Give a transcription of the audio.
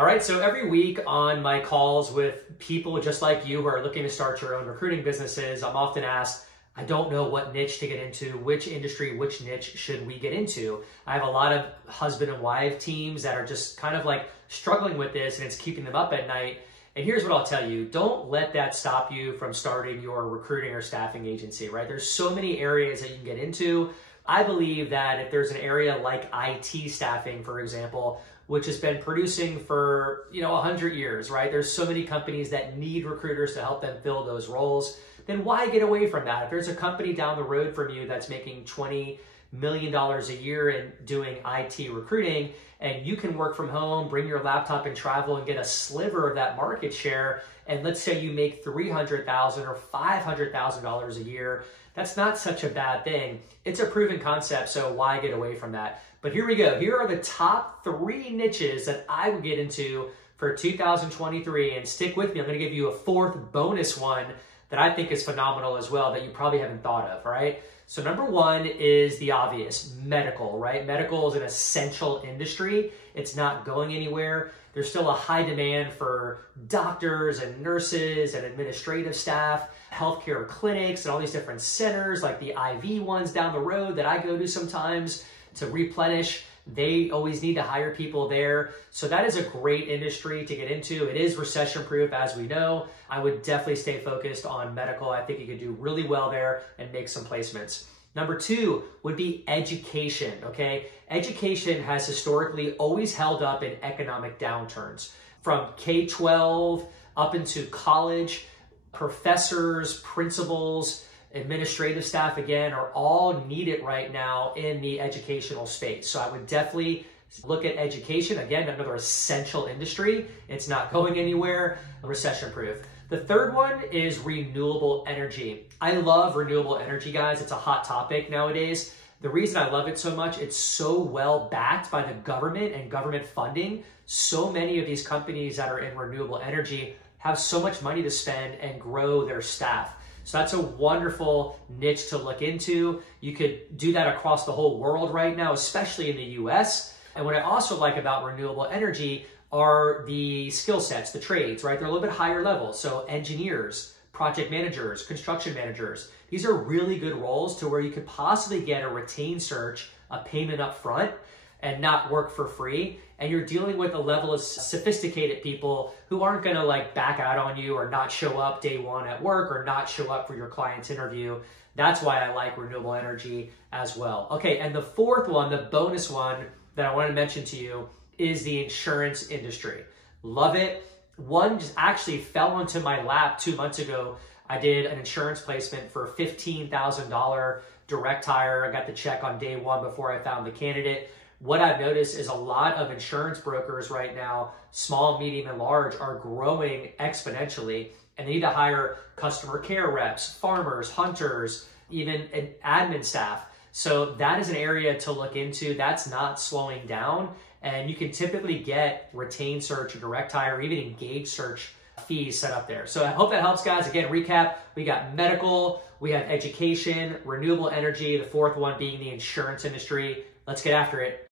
All right, so every week on my calls with people just like you who are looking to start your own recruiting businesses, I'm often asked, I don't know what niche to get into, which industry, which niche should we get into? I have a lot of husband and wife teams that are just kind of like struggling with this and it's keeping them up at night. And here's what I'll tell you, don't let that stop you from starting your recruiting or staffing agency, right? There's so many areas that you can get into. I believe that if there's an area like IT staffing, for example, which has been producing for 100 years, right? There's so many companies that need recruiters to help them fill those roles. Then why get away from that? If there's a company down the road from you that's making $20 million a year and doing IT recruiting, and you can work from home, bring your laptop and travel and get a sliver of that market share, and let's say you make $300,000 or $500,000 a year, that's not such a bad thing. It's a proven concept, so why get away from that? But here we go. Here are the top 3 niches that I would get into for 2023, and stick with me. I'm going to give you a 4th bonus one that I think is phenomenal as well that you probably haven't thought of, all right? So number 1 is the obvious, medical, right? Medical is an essential industry. It's not going anywhere. There's still a high demand for doctors and nurses and administrative staff, healthcare clinics and all these different centers like the IV ones down the road that I go to sometimes to replenish. They always need to hire people there. So that is a great industry to get into. It is recession proof, as we know. I would definitely stay focused on medical. I think you could do really well there and make some placements. Number 2 would be education, okay? Education has historically always held up in economic downturns. From K-12 up into college, professors, principals, administrative staff, again, are all needed right now in the educational space. So I would definitely look at education. Again, another essential industry. It's not going anywhere, recession proof. The 3rd one is renewable energy. I love renewable energy, guys. It's a hot topic nowadays. The reason I love it so much, it's so well backed by the government and government funding. So many of these companies that are in renewable energy have so much money to spend and grow their staff. So that's a wonderful niche to look into. You could do that across the whole world right now, especially in the US. And what I also like about renewable energy are the skill sets, the trades, right? They're a little bit higher level. So engineers, project managers, construction managers, these are really good roles to where you could possibly get a retained search, a payment up front, and not work for free. And you're dealing with a level of sophisticated people who aren't gonna like back out on you or not show up day 1 at work or not show up for your client's interview. That's why I like renewable energy as well. Okay, and the 4th one, the bonus one that I want to mention to you is the insurance industry. Love it. One just actually fell onto my lap 2 months ago. I did an insurance placement for $15,000 direct hire. I got the check on day 1 before I found the candidate. What I've noticed is a lot of insurance brokers right now, small, medium, and large, are growing exponentially, and they need to hire customer care reps, farmers, hunters, even an admin staff. So that is an area to look into. That's not slowing down, and you can typically get retained search or direct hire or even engaged search fees set up there. So I hope that helps, guys. Again, recap, we got medical, we have education, renewable energy, the 4th one being the insurance industry. Let's get after it.